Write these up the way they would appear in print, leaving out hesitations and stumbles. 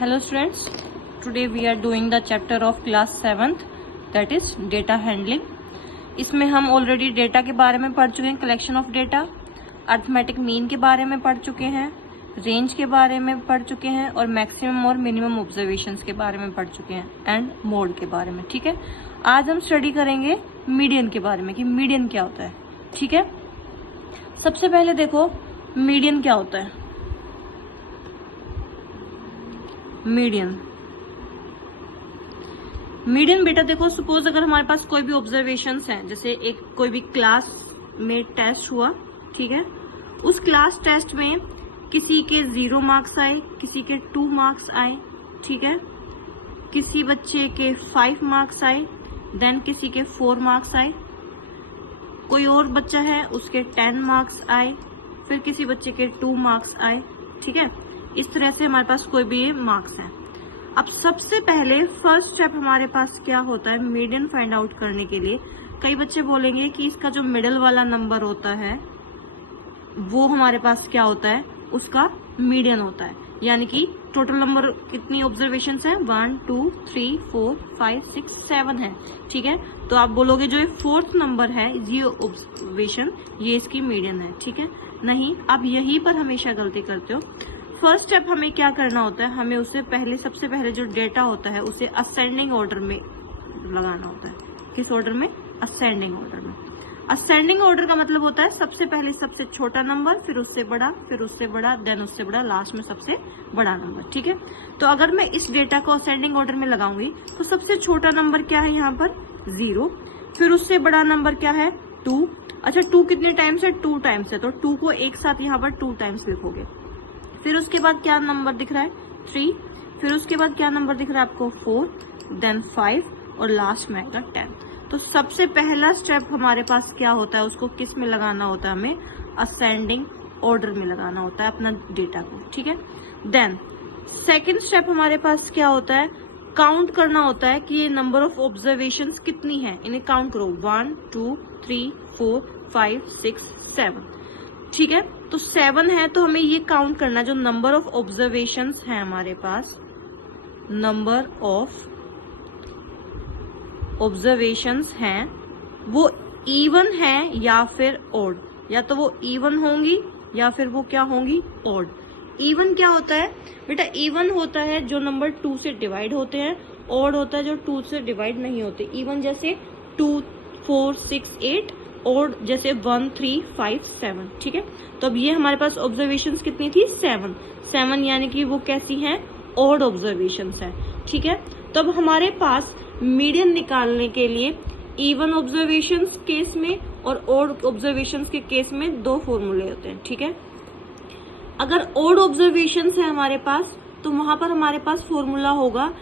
Hello students, today we are doing the chapter of class 7th that is data handling. इसमें हम already data के बारे में पढ़ चुके हैं, collection of data, arithmetic mean के बारे में पढ़ चुके हैं, रेंज के बारे में पढ़ चुके हैं और मैक्सिमम और मिनिमम ऑब्जर्वेशंस के बारे में पढ़ चुके हैं एंड मोड के बारे में। ठीक है, आज हम स्टडी करेंगे मीडियन के बारे में कि मीडियन क्या होता है। ठीक है, सबसे पहले देखो मीडियन क्या होता है। मीडियन बेटा देखो, सपोज अगर हमारे पास कोई भी ऑब्जर्वेशंस हैं, जैसे एक कोई भी क्लास में टेस्ट हुआ, ठीक है, उस क्लास टेस्ट में किसी के 0 मार्क्स आए, किसी के 2 मार्क्स आए, ठीक है, किसी बच्चे के 5 मार्क्स आए, देन किसी के 4 मार्क्स आए, कोई और बच्चा है उसके 10 मार्क्स आए, फिर किसी बच्चे के 2 मार्क्स आए। ठीक है, इस तरह से हमारे पास कोई भी मार्क्स है। अब सबसे पहले फर्स्ट स्टेप हमारे पास क्या होता है मीडियन फाइंड आउट करने के लिए। कई बच्चे बोलेंगे कि इसका जो मिडल वाला नंबर होता है वो हमारे पास क्या होता है, उसका मीडियन होता है। यानी कि टोटल नंबर कितनी ऑब्जर्वेशंस है, 1 2 3 4 5 6 7 है। ठीक है, तो आप बोलोगे जो ये 4th नंबर है ये ऑब्जर्वेशन ये इसकी मीडियन है। ठीक है, नहीं, आप यहीं पर हमेशा गलती करते हो। फर्स्ट स्टेप हमें क्या करना होता है, हमें उससे पहले सबसे पहले जो डेटा होता है उसे असेंडिंग ऑर्डर में लगाना होता है। किस ऑर्डर में, असेंडिंग ऑर्डर में। असेंडिंग ऑर्डर का मतलब होता है सबसे पहले सबसे छोटा नंबर, फिर उससे बड़ा, फिर उससे बड़ा, देन उससे बड़ा, लास्ट में सबसे बड़ा नंबर। ठीक है, तो अगर मैं इस डेटा को असेंडिंग ऑर्डर में लगाऊंगी तो सबसे छोटा नंबर क्या है यहाँ पर 0, फिर उससे बड़ा नंबर क्या है 2। अच्छा, 2 कितने टाइम्स है, 2 टाइम्स है, तो 2 को एक साथ यहाँ पर 2 टाइम्स लिखोगे। फिर उसके बाद क्या नंबर दिख रहा है 3, फिर उसके बाद क्या नंबर दिख रहा है आपको 4, देन 5 और लास्ट में आएगा 10। तो सबसे पहला स्टेप हमारे पास क्या होता है, उसको किस में लगाना होता है, हमें असेंडिंग ऑर्डर में लगाना होता है अपना डेटा को। ठीक है, देन सेकेंड स्टेप हमारे पास क्या होता है, काउंट करना होता है कि ये नंबर ऑफ ऑब्जर्वेशंस कितनी है, इन्हें काउंट करो 1 2 3 4 5 6 7। ठीक है, तो 7 है तो हमें ये काउंट करना, जो नंबर ऑफ ऑब्जर्वेशंस है हमारे पास, नंबर ऑफ ऑब्जर्वेशंस हैं वो इवन है या फिर ऑड, या तो वो इवन होंगी या फिर वो क्या होंगी, ऑड। इवन क्या होता है बेटा, इवन होता है जो नंबर 2 से डिवाइड होते हैं, ऑड होता है जो 2 से डिवाइड नहीं होते। इवन जैसे 2 4 6 8, और जैसे 1 3 5 7। ठीक है, तो अब ये हमारे पास ऑब्जर्वेशंस कितनी थी 7 यानी कि वो कैसी हैं, ऑड ऑब्जर्वेशंस है। ठीक है, तो अब हमारे पास मीडियन निकालने के लिए इवन ऑब्जर्वेशंस केस में और ऑड ऑब्जर्वेशंस के केस में 2 फॉर्मूले होते हैं। ठीक है, अगर ऑड ऑब्जर्वेशंस है हमारे पास तो वहां पर हमारे पास फॉर्मूला होगा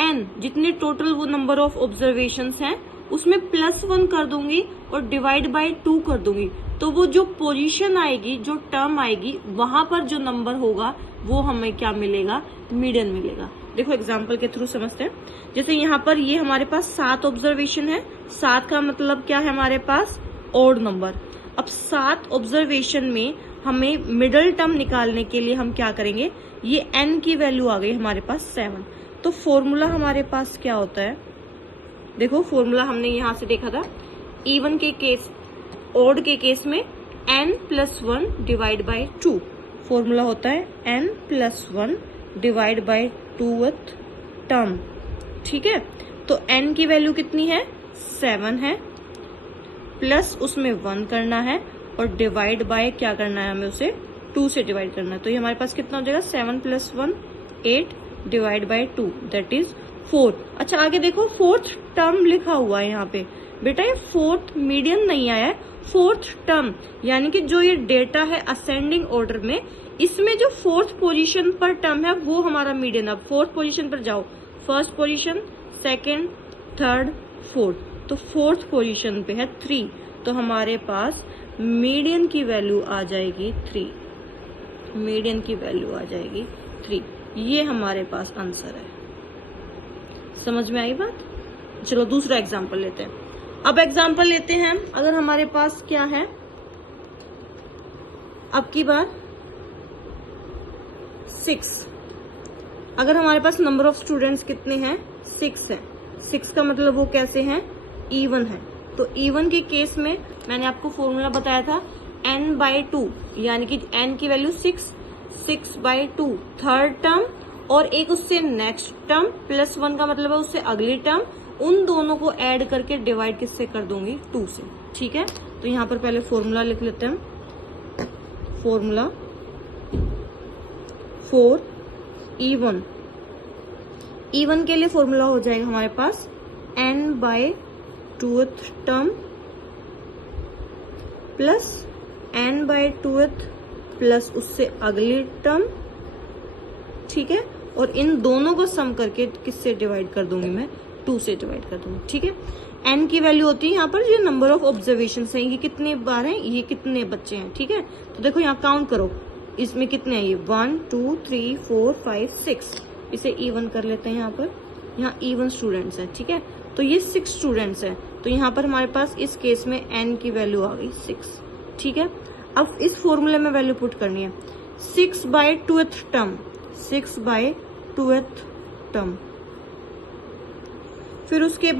n, जितने टोटल वो नंबर ऑफ ऑब्जर्वेशंस हैं उसमें +1 कर दूंगी और डिवाइड बाय 2 कर दूंगी, तो वो जो पोजीशन आएगी, जो टर्म आएगी, वहां पर जो नंबर होगा वो हमें क्या मिलेगा, मीडियन मिलेगा। देखो एग्जांपल के थ्रू समझते हैं। जैसे यहाँ पर ये हमारे पास 7 ऑब्जर्वेशन है, 7 का मतलब क्या है हमारे पास, ऑड नंबर। अब 7 ऑब्जर्वेशन में हमें मिडल टर्म निकालने के लिए हम क्या करेंगे, ये n की वैल्यू आ गई हमारे पास 7, तो फॉर्मूला हमारे पास क्या होता है, देखो फॉर्मूला हमने यहां से देखा था, इवन के केस, ऑड के केस में n+1 डिवाइड बाय 2, फॉर्मूला होता है n+1 divide by 2th term. ठीक है, तो n की वैल्यू कितनी है 7 है, प्लस उसमें 1 करना है और डिवाइड बाय क्या करना है, हमें उसे 2 से डिवाइड करना है। तो ये हमारे पास कितना हो जाएगा 7 + 1 8 डिवाइड बाय 2 दैट इज 4। अच्छा, आगे देखो 4th टर्म लिखा हुआ है यहाँ पे, बेटा ये 4th मीडियन नहीं आया है, 4th टर्म, यानी कि जो ये डेटा है असेंडिंग ऑर्डर में, इसमें जो 4th पोजीशन पर टर्म है वो हमारा मीडियन। अब 4th पोजीशन पर जाओ, first position, second, third, fourth, तो 4th पोजीशन पे है 3, तो हमारे पास मीडियन की वैल्यू आ जाएगी 3, मीडियन की वैल्यू आ जाएगी 3। ये हमारे पास आंसर है। समझ में आई बात? चलो दूसरा एग्जांपल लेते हैं। अब एग्जांपल लेते हैं, अगर हमारे पास क्या है, अब की बार 6, अगर हमारे पास नंबर ऑफ स्टूडेंट्स कितने हैं, 6 है, 6 का मतलब वो कैसे हैं, इवन है। तो इवन के केस में मैंने आपको फॉर्मूला बताया था n/2, यानी कि n की वैल्यू 6/2 थर्ड टर्म और एक उससे नेक्स्ट टर्म प्लस 1 का मतलब है उससे अगली टर्म, उन दोनों को ऐड करके डिवाइड किससे कर दूंगी, 2 से। ठीक है, तो यहाँ पर पहले फॉर्मूला लिख लेते हैं। फॉर्मूला फॉर इवन, इवन के लिए फॉर्मूला हो जाएगा हमारे पास n/2th term plus n/2th plus उससे अगली टर्म। ठीक है, और इन दोनों को सम करके किससे डिवाइड कर दूंगी मैं, 2 से डिवाइड कर दूंगी। ठीक है, n की वैल्यू होती है यहाँ पर ये नंबर ऑफ ऑब्जर्वेशन है, ये कितने बार हैं, ये कितने बच्चे हैं। ठीक है, तो देखो यहाँ काउंट करो, इसमें कितने हैं, ये 1 2 3 4 5 6, इसे इवन कर लेते हैं। यहाँ पर यहाँ इवन स्टूडेंट्स हैं। ठीक है, तो ये 6 स्टूडेंट्स हैं, तो यहाँ पर हमारे पास इस केस में n की वैल्यू आ गई 6। ठीक है, अब इस फॉर्मूले में वैल्यू पुट करनी है 6/2th टर्म, 6/2th टर्म, फिर उसके